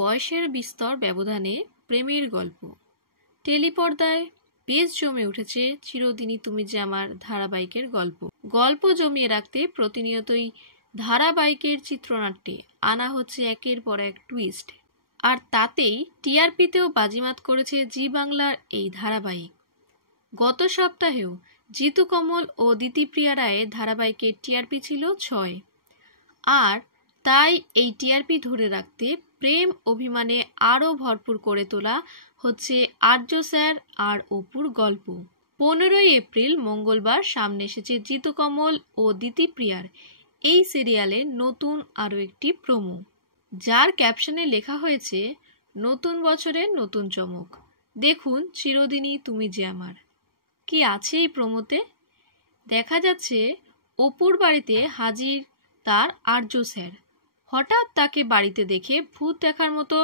বয়সের বিস্তর ব্যবধানে প্রেমের গল্প। টেলিপর্দায় বেশ জমে উঠেছে চিরদিনই তুমি যে আমার ধারাবাহিকের গল্প জমিয়ে রাখতে প্রতিনিয়তই ধারাবাহিকের চিত্রনাট্যে আনা হচ্ছে একের পর এক টুইস্ট, আর তাতেই টিআরপিতেও বাজিমাত করেছে জি বাংলার এই ধারাবাহিক। গত সপ্তাহেও জিতু কমল ও দিতিপ্রিয়া রায়ের ধারাবাহিকের টিআরপি ছিল 6, আর তাই এই টিআরপি ধরে রাখতে প্রেম অভিমানে আরও ভরপুর করে তোলা হচ্ছে আর্য স্যার আর অপুর গল্প। 15ই এপ্রিল মঙ্গলবার সামনে এসেছে জিতু কমল ও দিতিপ্রিয়ার এই সিরিয়ালে নতুন আরও একটি প্রোমো, যার ক্যাপশনে লেখা হয়েছে নতুন বছরের নতুন চমক, দেখুন চিরদিনই তুমি যে আমার। কি আছে এই প্রোমোতে? দেখা যাচ্ছে অপুর বাড়িতে হাজির তার আর্য স্যার। হঠাৎ তাকে বাড়িতে দেখে ভূত দেখার মতো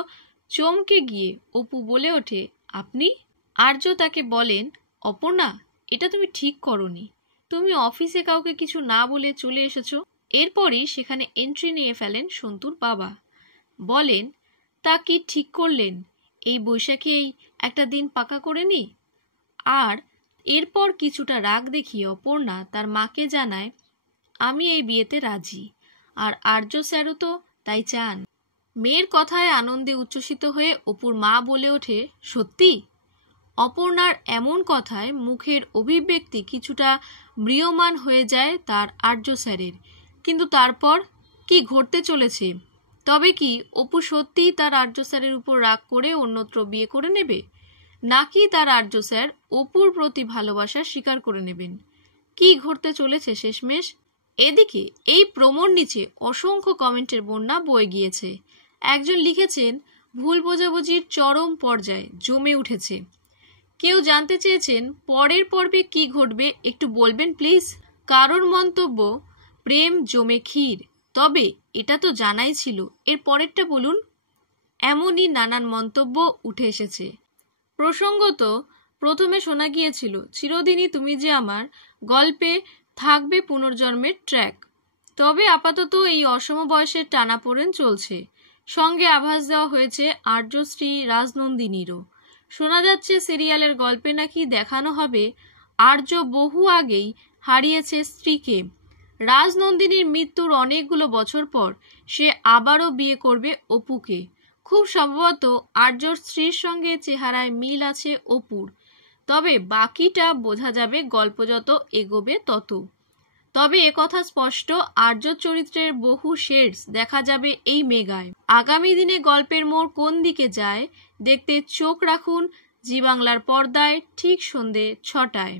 চমকে গিয়ে অপু বলে ওঠে, আপনি? আর্য তাকে বলেন, অপর্ণা, এটা তুমি ঠিক করনি, তুমি অফিসে কাউকে কিছু না বলে চলে এসেছো। এরপরই সেখানে এন্ট্রি নিয়ে ফেলেন সন্তুর বাবা। বলেন, তা কি ঠিক করলেন, এই বৈশাখেই একটা দিন পাকা করে নি? আর এরপর কিছুটা রাগ দেখিয়ে অপর্ণা তার মাকে জানায়, আমি এই বিয়েতে রাজি, আর আর্য স্যারও তো তাই চান। মেয়ের কথায় আনন্দে উচ্ছ্বসিত হয়ে অপুর মা বলে ওঠে, সত্যি? অপর্ণার এমন কথায় মুখের অভিব্যক্তি কিছুটা ম্রিয়মাণ হয়ে যায় তার আর্য স্যারের। কিন্তু তারপর কি ঘটতে চলেছে? তবে কি অপু সত্যিই তার আর্য স্যারের উপর রাগ করে অন্যত্র বিয়ে করে নেবে, নাকি তার আর্য স্যার অপুর প্রতি ভালোবাসা স্বীকার করে নেবেন? কি ঘটতে চলেছে শেষমেশ? এদিকে এই প্রোমোর নিচে অসংখ্য কমেন্টের বন্যা বয়ে গিয়েছে। একজন লিখেছেন, ভুল বোঝাবুঝির চরম পর্যায়ে জমে উঠেছে। কেউ জানতে চেয়েছেন পরের পর্বে কি ঘটবে একটু বলবেন প্লিজ। কারোর মন্তব্য, প্রেম জমে ক্ষীর, তবে এটা তো জানাই ছিল, এর পরেরটা বলুন। এমনই নানান মন্তব্য উঠে এসেছে। প্রসঙ্গত, প্রথমে শোনা গিয়েছিল চিরদিনই তুমি যে আমার গল্পে থাকবে পুনর্জন্মের ট্র্যাক, তবে আপাতত এই অসম বয়সের টানাপোড়েন চলছে। সঙ্গে আভাস দেওয়া হয়েছে আর্যশ্রী রাজনন্দিনীরও। শোনা যাচ্ছে সিরিয়ালের গল্পে নাকি দেখানো হবে আর্য বহু আগেই হারিয়েছে স্ত্রীকে। রাজনন্দিনীর মৃত্যুর অনেকগুলো বছর পর সে আবারও বিয়ে করবে অপুকে। খুব সম্ভবত আর্যর স্ত্রীর সঙ্গে চেহারায় মিল আছে অপুর, তবে বাকিটা বোঝা যাবে গল্প যত এগোবে তত। তবে একথা স্পষ্ট, আর্য চরিত্রের বহু শেডস দেখা যাবে এই মেগায়। আগামী দিনে গল্পের মোড় কোন দিকে যায় দেখতে চোখ রাখুন জি বাংলার পর্দায় ঠিক সন্ধে 6টায়।